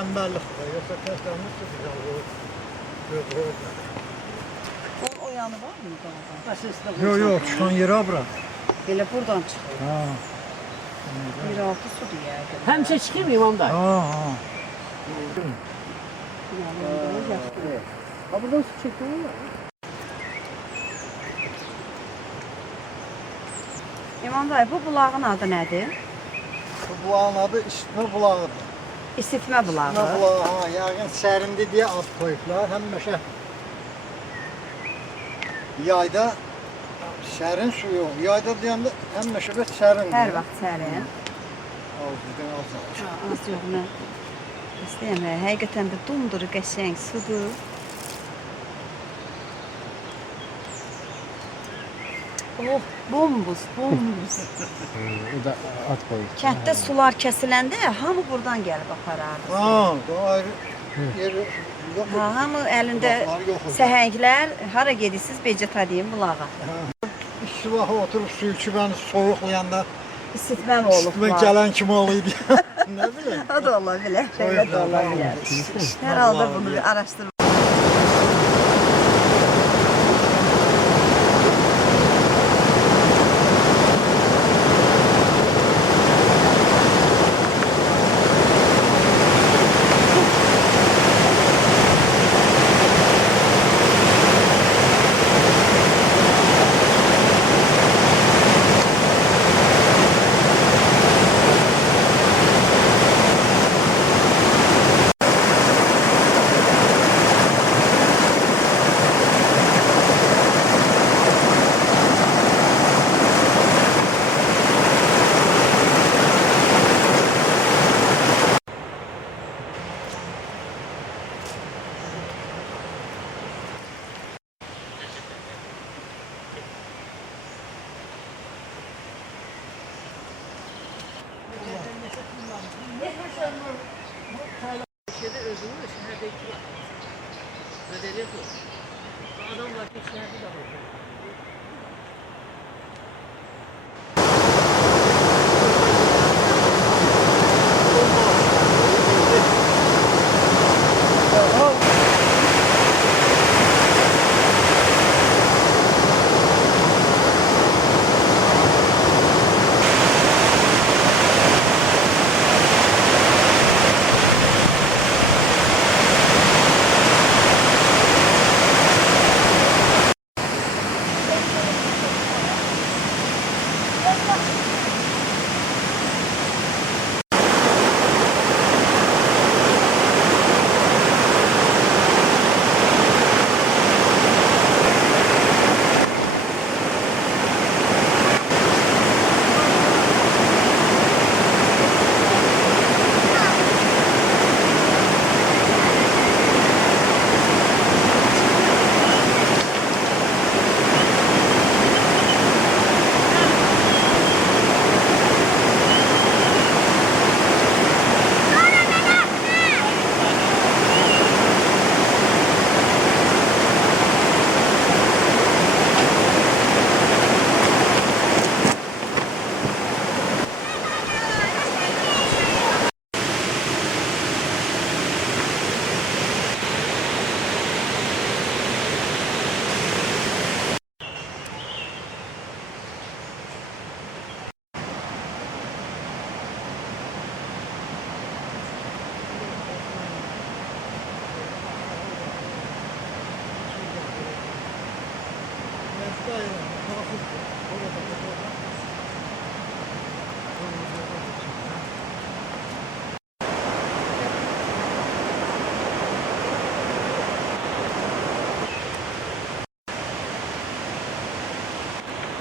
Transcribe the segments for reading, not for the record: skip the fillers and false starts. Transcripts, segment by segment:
tembellik var. Yoksa tezgahımız da güzel olur. O yanı var mı dağda? Yok yok, çıkan yere bırak. Belə buradan çıxır. Ha. Yeraltı sudur yəqin. Həmişə çıxır mı İmam dayı? Ha ha. Ha buradan su çekiyor mu? İmam dayı, bu bulağın adı nədir? Bu bulağın adı İşitmə bulağıdır. İsitmə bulağı. İşitmə bulağı, ha, yəqin sərindi deyə ad koyublar. Həmişə yayda sərin suyu, yayda deyəndə həmişə bir sərin. Hər vaxt sərin. Bizdən az. Az yox, nə? İstəyəm, həqiqətən də dumdur, qəşəng sudur. Oh, bombuz, bombuz. O da at koyuyor. Kənddə sular kəsiləndə hamı buradan gəlib aparardı. Ha, bu ayrı yeri yox. Ha, hamı əlində Bulaqlar yox idi. səhənglər, hara gedirsiniz, becə tadayım bulağa. İşçi vaxtı oturub su içib, soyuqlayanda İsitmə mi olub? üstümə gələn kimi oluydu. Nə bileyim. O da ola bilər, belə də ola bilər. Hər halda bunu bir araşdırma. Şeyde özünü şehirde iki var. Medeniyet yok. Adamlar ki şehirde de var.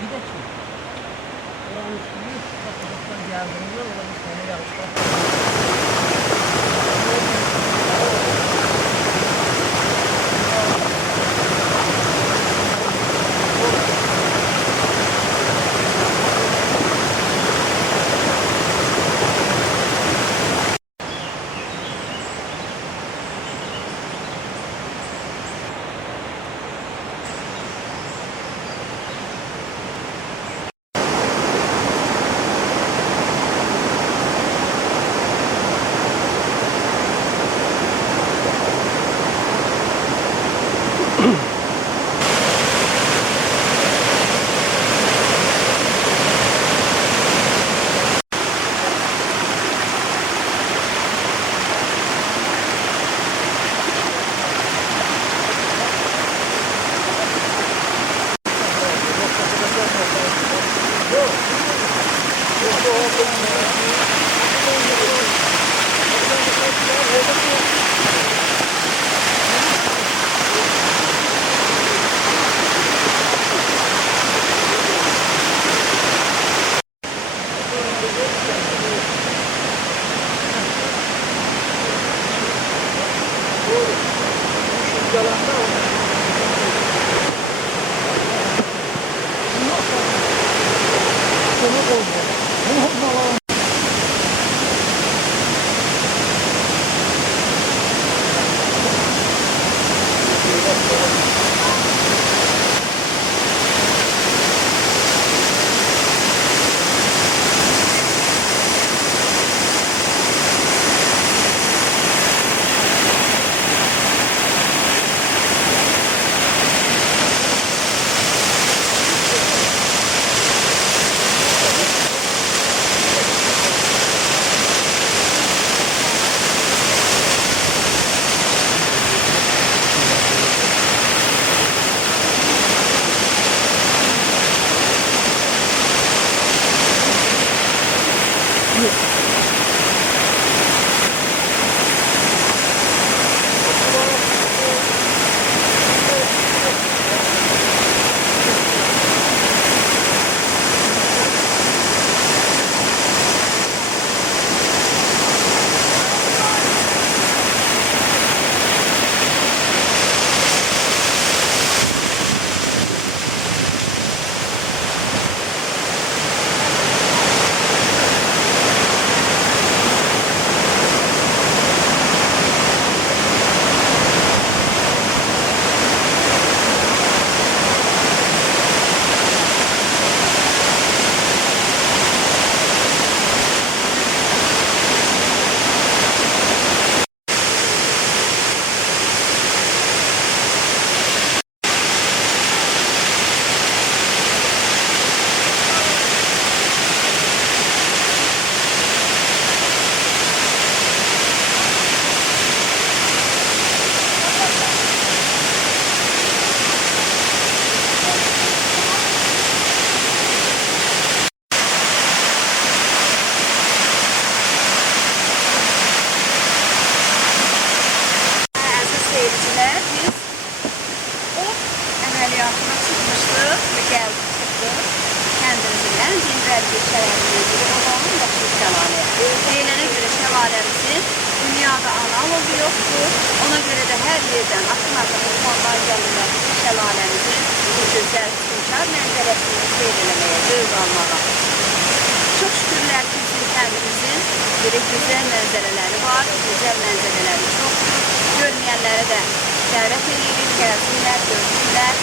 Bir de ki, oranın suyu kapıdan geldiğinde oranın sonu yapışlar. gelende o. Bunu oldu. Bunu oldu. Aziz seyirciler, biz o əməliyyatına çıxmışdıq və gəldik çıxdıq. Kəndimizdən Dinlər Gülşələrindən biri olan Yaşıl Şəlalə. Deyilənə görə şəlaləmizin dünyada analogu yoxdur. Ona görə də hər yerdən axın insanlar gəlirlər şəlaləmizin bu gözəl füsunkar mənzərəsini seyr eləməyə, zövq almağa. Çok şükürler ki bizim kendimizin böyle güzel mənzərələri var, güzel mənzərələri çoxdur. Görməyənlərə də dəvət edirik, gəlsinlər, görsünlər,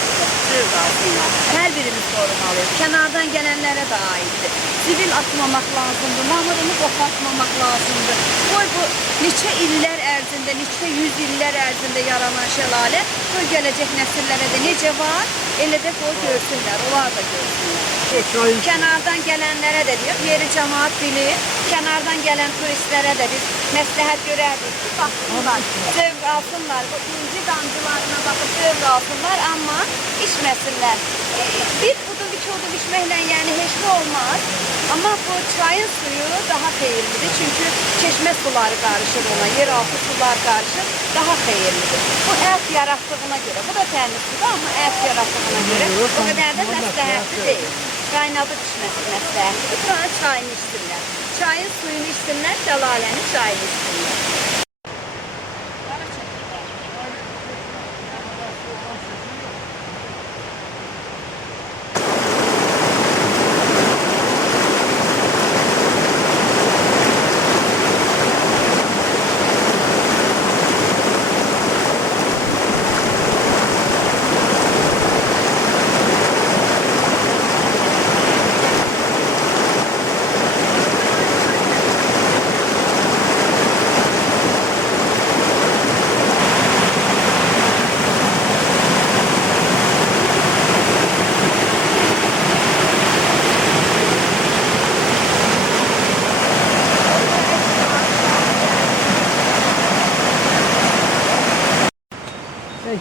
zövq alsınlar. Hər birimiz korumalıyıq. Kənardan gələnlərə də aiddir. Zibil atmamaq lazımdır, mamırını qopartmamaq lazımdır. Qoy bu neçə illər ərzində, neçə yüz illər ərzində yaranan şəlalə, qoy gələcək nəsillərə də necə var, elə də qoy görsünlər, onlar da görsünlər. Kənardan gələnlərə də deyir, yeri cəmaat bilir, kənardan gələn turistlərə də biz məsləhət görərdik ki, baxsınlar, zövq alsınlar, bu inci damcılarına baxıb zövq alsınlar, amma içməsinlər. Bir udum, iki udum içməklə yəni heç nə olmaz, amma bu çayın suyu daha xeyirlidir, çünki çeşmə suları qarışır ona, yeraltı sular qarışır, daha xeyirlidir. Bu ət yaratdığına görə, bu da təmiz sudur, amma ət yaratdığına görə o qədər də məsləhətli deyil. Qaynadıb içməsi məsləhətlidir. Sonra çayını içsinlər. Çayın suyunu içsinlər, şəlalənin çayını içsinlər.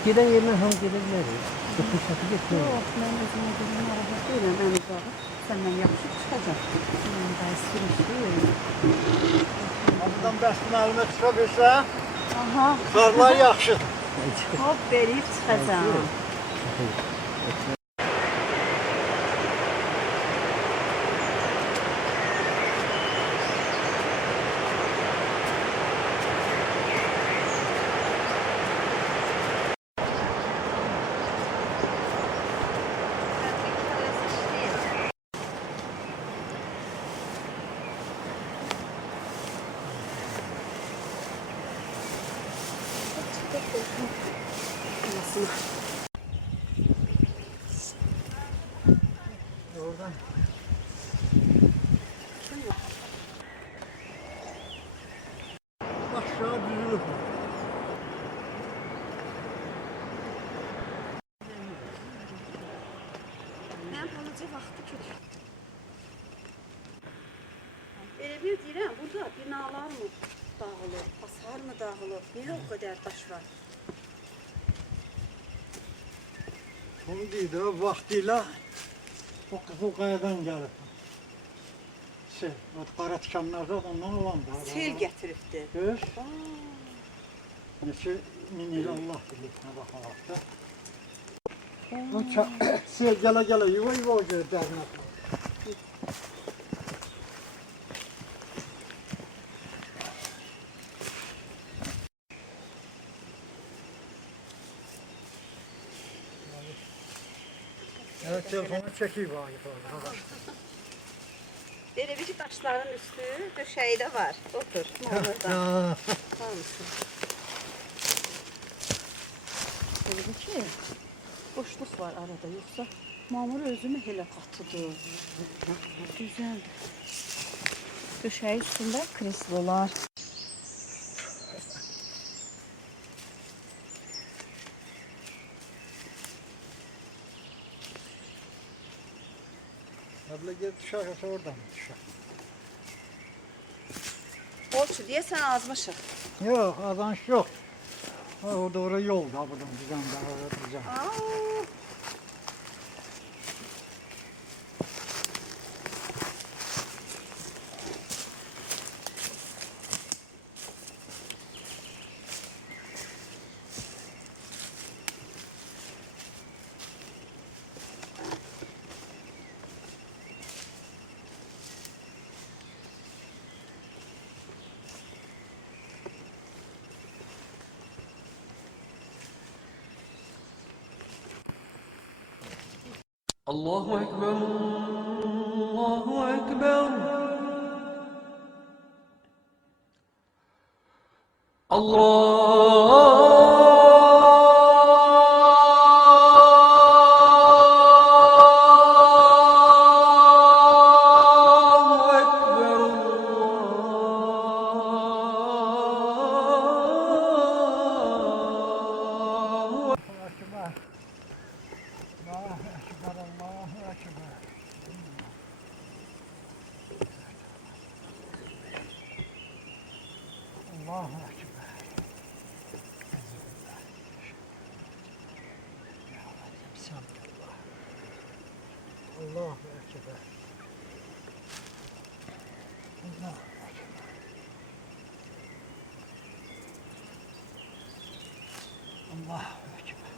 Giden yerine ham gidebilir. Sıkışatı geçmiyor. Yox, mən özümə gedən araba deyiləm, mən uzağı. Səndən yapışıb çıxacaq. Mən dərs sürüşdürüyorum. Buradan bəstin əlimə çıxa bilsə, Aha, qarlar yaxşı. hop verib çıxacaq. Anasını. Oradan. Aşağı düzülür. Mən balaca vaxtı kötü. Elə bir deyirəm, burada binalar mı dağılır, hasar mı dağılır? Niyə o qədər daş var? Onu deydi, o vaxtilə o Qızıl Qayadan gəlib. O qara tikanlarda ondan olan da. Sel gətiribdi. Göz. Neçə min il Allah bilir nə baxalaq da. O sel gələ yuva o gözlərinə. Evet, telefonu çekeyim Vagif orada. Elə bir ki, daşların üstü döşəyi də var. Otur, mamurda. Hamısı. Elə bir ki, boşluq var arada, yoxsa mamur özümü elə qatıdır. Güzel. Döşəyi üstündə kreslolar. Abla gel düşerse oradan düşer. Bolçu diye sen azmışsın. Yok, azanç yok. Orada oraya yol da buradan düzen daha düzen. الله أكبر الله أكبر الله أكبر الله Akbar. Allahu Ekber, Allahu Ekber. Allahu Ekber. Bismillah. Allahu Ekber.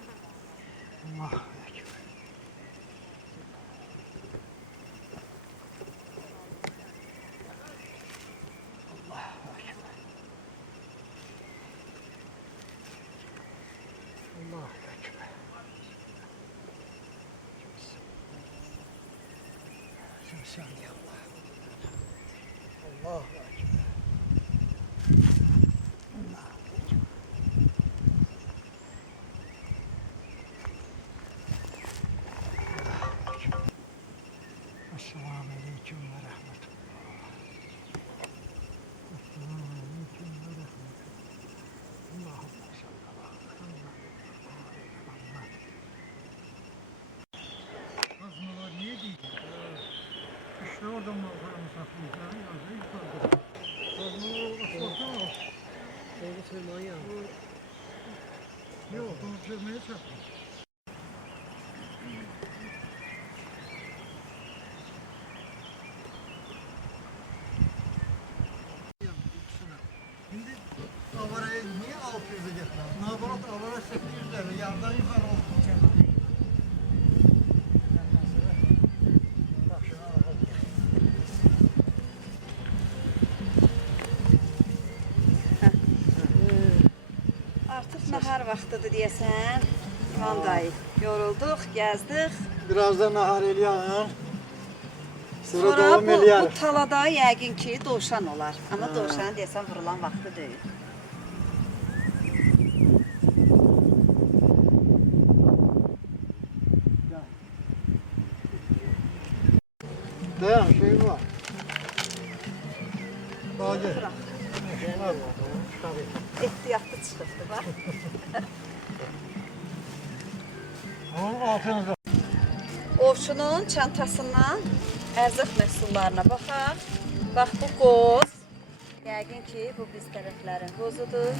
Allahu Ekber. Allahu Ekber. Allahu Ekber. Allahu Ekber. Allahu Ekber. Subhanallah. Allahu Ekber. Esselamu Aleyküm ve Rahmetullah. Esselamu Aleyküm ve Rahmetullah. Allahümme salli ala Muhammed. Kazmalar neydi? İşte orada malzeme satmışlar. Yazı yukarıda. Kazmalar asfalttan al. Doğru söylüyorsun ya. Yok, bunu çözmeye çarpmış. Şimdi avaraya niye 600'e getirdin? Nabarat avara 800 lira. Yardan yukarı oldu. Bak şuna bakalım. Artık nahar vaxtıdır deyəsən. İvan dayı. Yorulduq, gəzdik. Biraz da nahar eləyən. Sonra Sonra davam bu eləyər. talada yəqin ki dovşan olar. Amma dovşan deyəsən vurulan vaxtı deyil. Dayan şey var. Bacı. Bırak. Şunlar var. Çıkarayım. Ehtiyatlı çıxıbdı, bax. Onun altınızda. Ovçunun çantasından ərzaq məhsullarına baxaq. Bax, bu qoz. Yəqin ki, bu biz tərəflərin qozudur.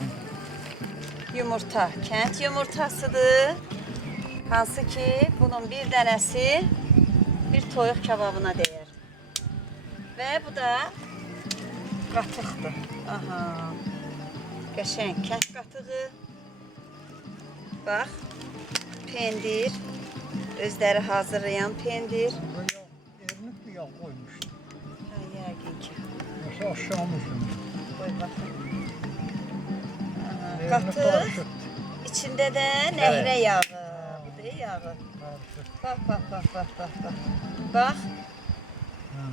Yumurta, kənd yumurtasıdır. Hansı ki, bunun bir dənəsi bir toyuq kababına deyər. Və bu da qatıqdır. Aha. Qəşəng kənd qatığı. Bax, pendir. Özləri hazırlayan pendir. Buraya ermiş bir yağ koymuştu. Ha, yəqin ki. Yoksa aşağımışım. Qoy baxın. Aha, Ermiş qatıq. karışık. İçində də nəhrə yağı. Bu da yağı. Karışık. Bax, bax, bax, bax, bax, bax. Bax, Ha.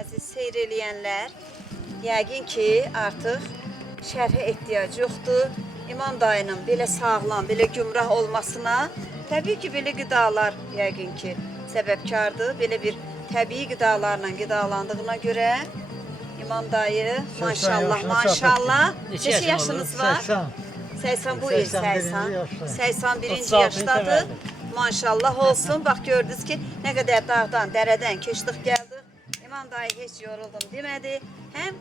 əziz seyr eləyənlər, yəqin ki, artıq şərhə ehtiyac yoxdur. İmam dayının belə sağlam, belə gümrah olmasına təbii ki, belə qidalar yəqin ki, səbəbkardır. Belə bir təbii qidalarla qidalandığına görə İmam dayı, 80 maşallah, yaşına maşallah. Neçə Neçə yaşın yaşınız var? 80. 80 bu il 81-ci 80. yaşda. 81-ci 36-cı yaşdadır. təvəllüd. Maşallah olsun. Bax gördünüz ki, nə qədər dağdan, dərədən keçdik gəldik. İmam dayı heç yoruldum demədi. Həm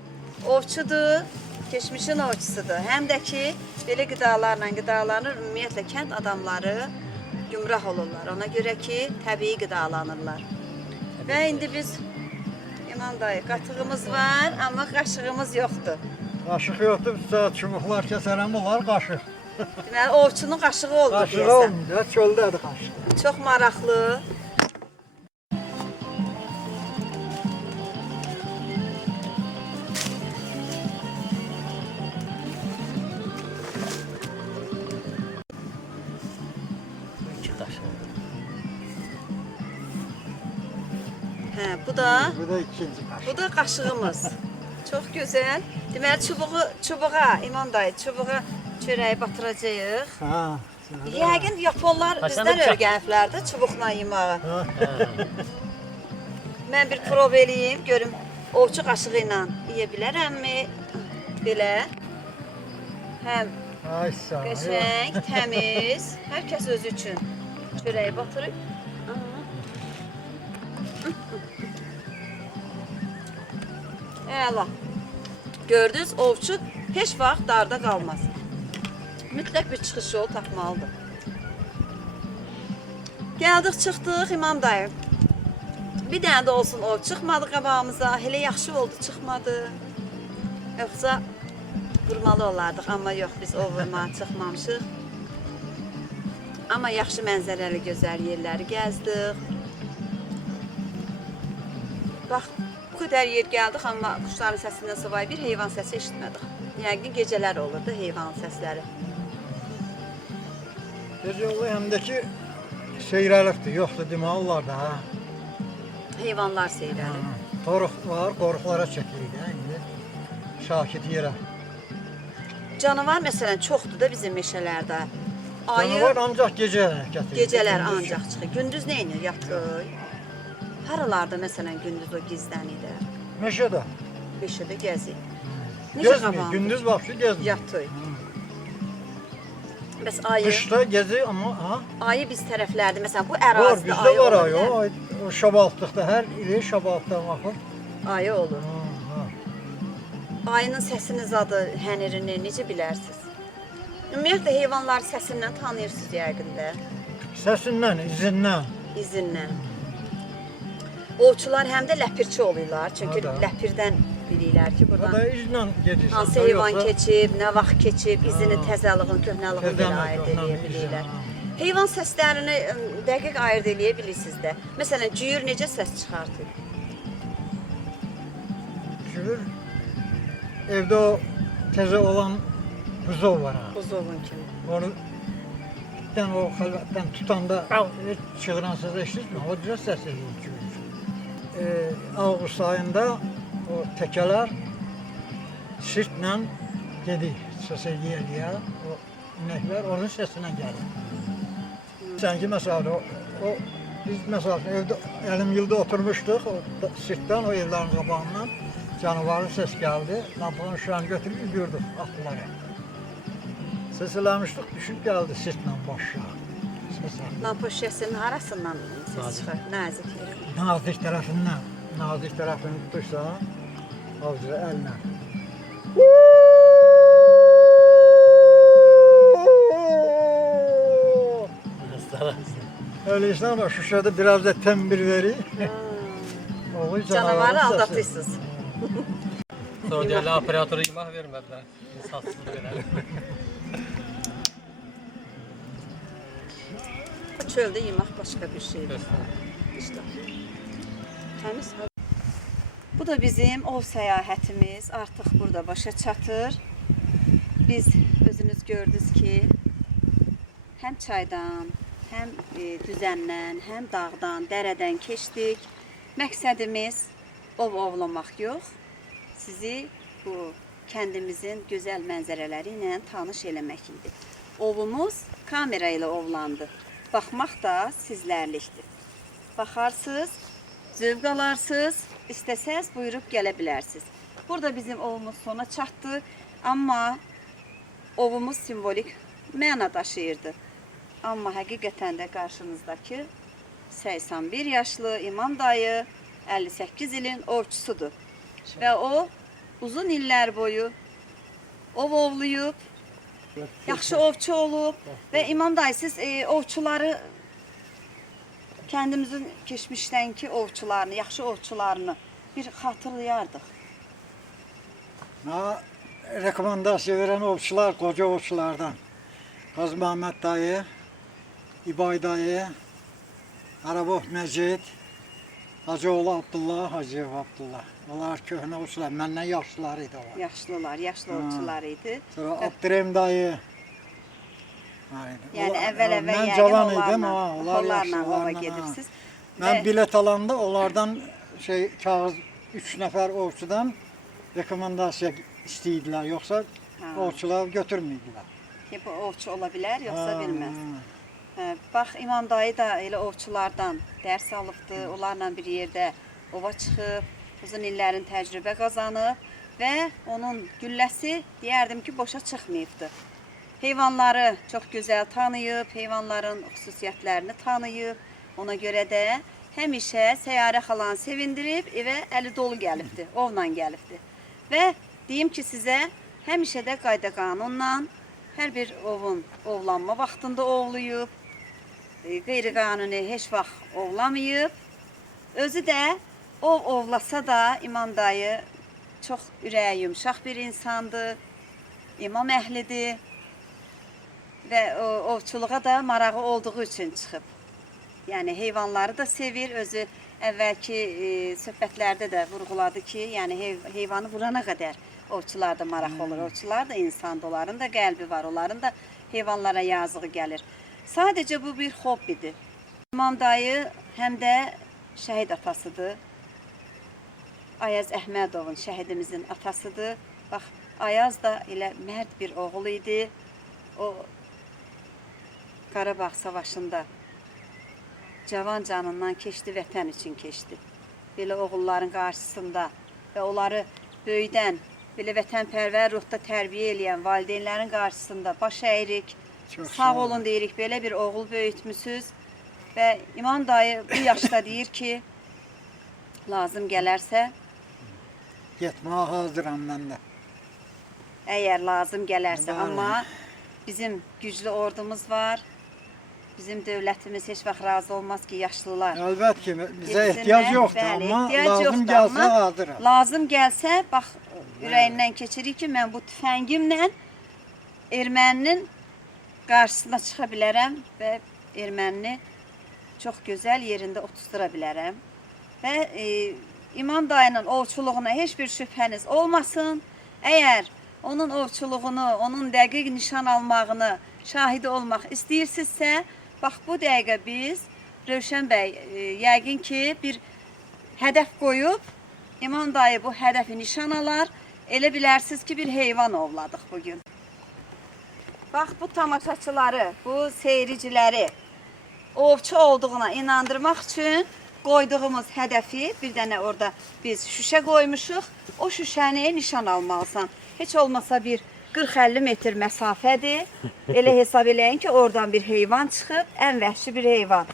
ovçudur, keçmişin ovçusudur. Həm də ki, belə qidalarla qidalanır. Ümumiyyətlə kənd adamları gümrah olurlar. Ona görə ki, təbii qidalanırlar. Və indi biz İmam dayı qatığımız var, amma qaşığımız yoxdur. Qaşıq yoxdur, saat çubuqlar kəsərəm, onlar qaşıq. Deməli, ovçunun qaşığı oldu Qaşıq deyəsən. olmayacaq, çöldədir qaşıq. Çox maraqlı. İki qaşıq. Hə, bu da Bu da ikinci qaşıq. bu da qaşığımız. Çox gözəl. Deməli çubuğa İmam dayı çubuğa çörəyi batıracağıq. Ha. Yəqin yaponlar Ha, sən bizdən də bıçaq. öyrəniblər də çubuqla yemağı. Ha. Mən bir prov eləyim, görüm ovçu qaşığı ilə yeyə bilərəmmi? Belə. Həm Ay sağ ol. qəşəng, təmiz, hər kəs özü üçün çörəyi batırır. Əla. Gördünüz, ovçu heç vaxt darda qalmaz. Mütləq bir çıxış yolu tapmalıdır. Gəldik, çıxdıq İmam dayı. Bir dənə də olsun o çıxmadı qabağımıza. Elə yaxşı oldu çıxmadı. Yoxsa vurmalı olardıq, amma yox, biz o vurmağa çıxmamışıq. Amma yaxşı mənzərəli gözəl yerləri gəzdik. Bax, bu qədər yer gəldik, amma quşların səsindən savayı bir heyvan səsi eşitmədik. Yəqin gecələr olurdu heyvan səsləri. Gecə yolu həm də ki seyrəlikdir, yoxdur demək olar da. Ha. Heyvanlar seyrəlir. Toruq var, qoruqlara çəkirik də indi. Sakit yerə. Canavar məsələn çoxdur da bizim meşələrdə. Canavar ancaq gecə hərəkət edir. Gecələr Gündüz ancaq çıxır. Gündüz nə edir? Yatır. Haralarda məsələn gündüz o gizlənir? Meşədə. Meşədə gəzir. Necə Gezmir, qabandı? gündüz vaxtı gezmir. Yatır. Bəs ayı? Qışda gezir amma ha. Ayı biz tərəflərdə məsələn bu Var, ərazidə bizdə ayı var olur. ayı. hə? O şaballıqda hər ili şaballıqdan baxır. Ayı olur. Ha. Ayının səsini zadı, hənirini necə bilərsiniz? Ümumiyyətlə heyvanlar səsindən tanıyırsınız yəqin də, Səsindən, izindən. izindən. Ovçular həm də ləpirçi olurlar, çünki Ha da. ləpirdən bilirlər ki, O da buradan izlə gedirsən. hansı da, heyvan yoxsa keçib, nə vaxt keçib, izini Ha. təzəlığın, köhnəlığını belə Təzəlik, ayırd köhnəlik edə izi, bilirlər. ha. Heyvan səslərini dəqiq ayırd edə bilirsiniz də. Məsələn, cüyür necə səs çıxartır? Şükür. Evdə o təzə olan buzov var ha. Buzovun kimi. Onu dən o xəlvətdən tutanda heç çığıran səs eşitmir. O cür səs edir. Avqust ayında o təkələr sirtlə gedir. Səs eləyə o inəklər onun səsinə gəlir. Sən ki məsələn o Biz mesela evde elim yılda oturmuştuk, sirkten o evlerin kabağından canavarlı ses geldi. Lampanın ışığını götürüp gördük atlıları. Ses eləmişdik, düşüp geldi sirkle başa. Lampa şişəsinin arasından ses çıxar, nazik. Nazik tarafından, nazik tarafını tutuşsa, avcıda elle. Öyleyse ama şu şeyde biraz da tembir veri. Oğlu Canavarı aldatırsınız. Sonra diyorlar operatörü yemək vermədilər. İnsansızlıq elədi. Çöldə yemək başqa bir şeydir. İşte. Təmiz. Bu da bizim ov səyahətimiz artıq burada başa çatır. Biz özünüz gördünüz ki, həm çaydan, həm düzəndən, həm dağdan, dərədən keçdik. Məqsədimiz ov ovlamaq yox, sizi bu kəndimizin gözəl mənzərələri ilə tanış eləmək idi. Ovumuz kamera ilə ovlandı. Baxmaq da sizlərlikdir. Baxarsınız, zövq alarsınız, istəsəz buyurub gələ bilərsiniz. Burada bizim ovumuz sona çatdı, amma ovumuz simvolik məna daşıyırdı. Amma həqiqətən də qarşınızdakı 81 yaşlı İmam dayı 58 ilin ovçusudur. Və o uzun illər boyu ov ovlayıb, yaxşı ovçu olub və İmam dayı siz ovçuları, kəndimizin keçmişdənki ovçularını, yaxşı ovçularını bir xatırlayardıq. Rekomendasiya veren ovçular, koca ovçulardan. Qaz Məhəmməd dayı, İbay dayı, Arabov Məcid, Hacıoğlu Abdullah, Hacıyev Abdullah. Onlar köhnə ovçular, məndən yaşlılar idi onlar. Yaşlılar, yaşlı ovçular idi. Sonra Abdurrahim dayı. Yəni əvvəl Mən yəqin cavan idim, onlarla ova gedirsiniz. Mən bilet alanda onlardan kağız 3 nəfər ovçudan rekomendasiya istəyirdilər, yoxsa ovçular götürmüydülər. Bu ovçu ola bilər, yoxsa bilməz. Bax, İmam dayı da elə ovçulardan dərs alıbdı, onlarla bir yerdə ova çıxıb, uzun illərin təcrübə qazanıb və onun gülləsi deyərdim ki, boşa çıxmayıbdı. Heyvanları çox gözəl tanıyıb, heyvanların xüsusiyyətlərini tanıyıb, ona görə də həmişə Səyyarə xalanı sevindirib, evə əli dolu gəlibdi, ovla gəlibdi. Və deyim ki, sizə həmişə də qayda qanunla hər bir ovun ovlanma vaxtında ovlayıb, qeyri-qanuni heç vaxt ovlamayıb. Özü də ovlasa da İmam dayı çox ürəyi yumşaq bir insandır, imam əhlidir və ovçuluğa da marağı olduğu üçün çıxıb. Yəni heyvanları da sevir, özü əvvəlki söhbətlərdə də vurğuladı ki, yəni heyvanı vurana qədər ovçular da maraq olur. Ovçular da insandır, onların da qəlbi var, onların da heyvanlara yazığı gəlir. Sadəcə bu bir hobbidir. İmam dayı həm də şəhid atasıdır. Ayaz Əhmədovun, şəhidimizin atasıdır. Bax, Ayaz da elə mərd bir oğul idi. O, Qarabağ savaşında cavan canından keçdi, vətən üçün keçdi. Belə oğulların qarşısında və onları böyüdən, belə vətənpərvər ruhda tərbiyə eləyən valideynlərin qarşısında baş əyirik, sağ olun deyirik, belə bir oğul böyütmüsünüz. Və İmam dayı bu yaşda deyir ki, lazım gələrsə, getməyə hazıram mən də. Əgər lazım gələrsə, amma bizim güclü ordumuz var, bizim dövlətimiz heç vaxt razı olmaz ki, yaşlılar. Əlbət ki, bizə ehtiyac yoxdur, amma lazım gəlsə hazıram. Lazım gəlsə, bax, ürəyindən keçirik ki, mən bu tüfəngimlə erməninin qarşısına çıxa bilərəm və ermənini çox gözəl yerində otuzdura bilərəm. Və İmam dayının ovçuluğuna heç bir şübhəniz olmasın. Əgər onun ovçuluğunu, onun dəqiq nişan almağını şahidi olmaq istəyirsinizsə, bax bu dəqiqə biz, Rövşən bəy, yəqin ki bir hədəf qoyub, İmam dayı bu hədəfi nişan alar, elə bilərsiniz ki bir heyvan ovladıq bugün. Bax bu tamaşaçıları, bu seyriciləri ovçu olduğuna inandırmaq üçün qoyduğumuz hədəfi bir dənə orada biz şüşə qoymuşuq. O şüşəni nişan almalısan. Heç olmasa bir 40-50 metr məsafədir. Elə hesab eləyin ki, oradan bir heyvan çıxıb, ən vəhşi bir heyvan.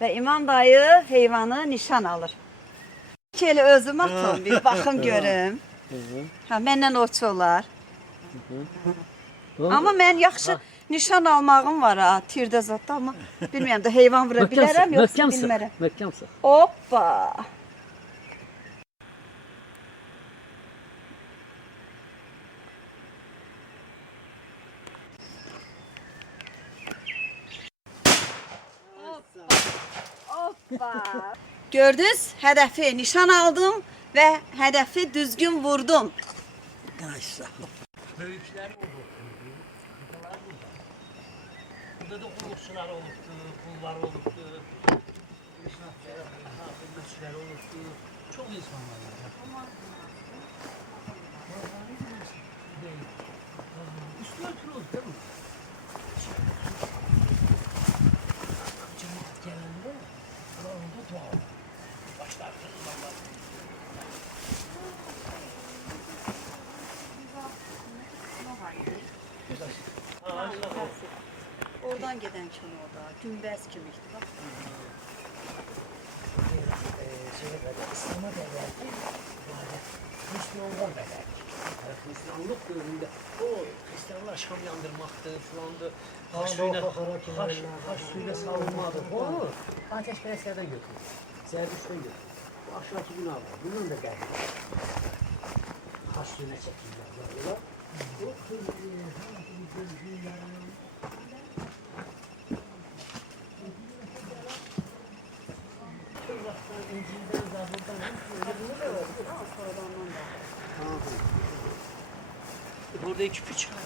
Və İmam dayı heyvanı nişan alır. Ki elə özüm atım, bir baxım görüm. Ha, məndən ovçu olar. Amma mən yaxşı nişan almağım var ha, tirdə zətdə, amma bilmirəm də heyvan vura bilərəm, yoxsa bilmərəm. Möhkəm sıx. Hoppa! Hoppa! Gördünüz, hədəfi nişan aldım və hədəfi düzgün vurdum. Böyüklər oldu. Burada. Burada da qulluqçular olubdu, qullar olubdu. Xidmətçilər olubdu. Çox insan var. Üstülər kırıldı değil mi? Cemaat gələndə orada dua. Başlar kırılanlar. Oradan gedən kimi orada, günbəz kimi işte bax. Şeye kadar, İslam'a kadar Müslümanlar kadar. Hristiyanlık döneminde o Hristiyanlar şam yandırmaktı falandı. Haş suyuna salınmadı. O ateşperestlerden götürdü. Zerdüş'ten götürdü. Bu aşağıki günahlar. Bundan da geldi. Haş suyuna çekildiler. O burada iki küçük çıkar.